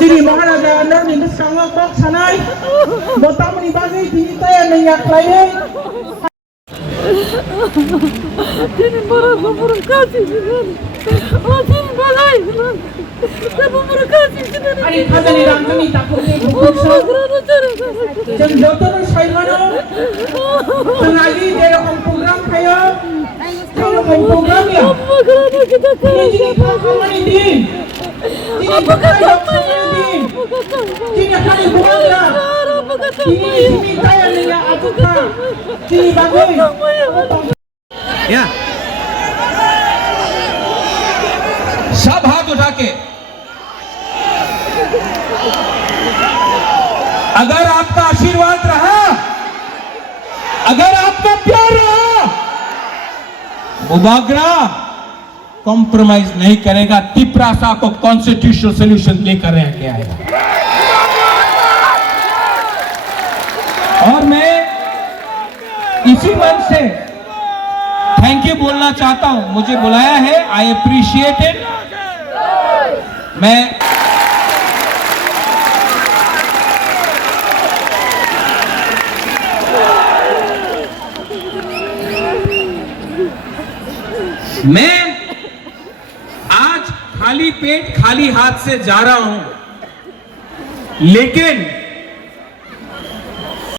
Sini Maharaja Anda ni bersama kok sanai. Botam ni bagi sini saya nenyak lain. Sini barang kasih sini. Oh sini balai. Saya kasih sini. Ari khaja ni ram ni takut ni buksa. Jeng jotor sai mano. Tengaji dia orang program kaya. Kalau program ya. Ini kau ni din. Ini kaya din. Ini kali buang ya. Ini kaya ni ya aduka. Ini bagai. या सब हाथ उठा के अगर आपका आशीर्वाद रहा, अगर आपका प्यार रहा, मुबागरा कॉम्प्रोमाइज नहीं करेगा, तिपरासा को कॉन्स्टिट्यूशनल सोल्यूशन लेकर के आएगा। और मैं इसी मन से थैंक यू बोलना चाहता हूं, मुझे बुलाया है, आई अप्रिशिएट इट। मैं आज खाली पेट खाली हाथ से जा रहा हूं, लेकिन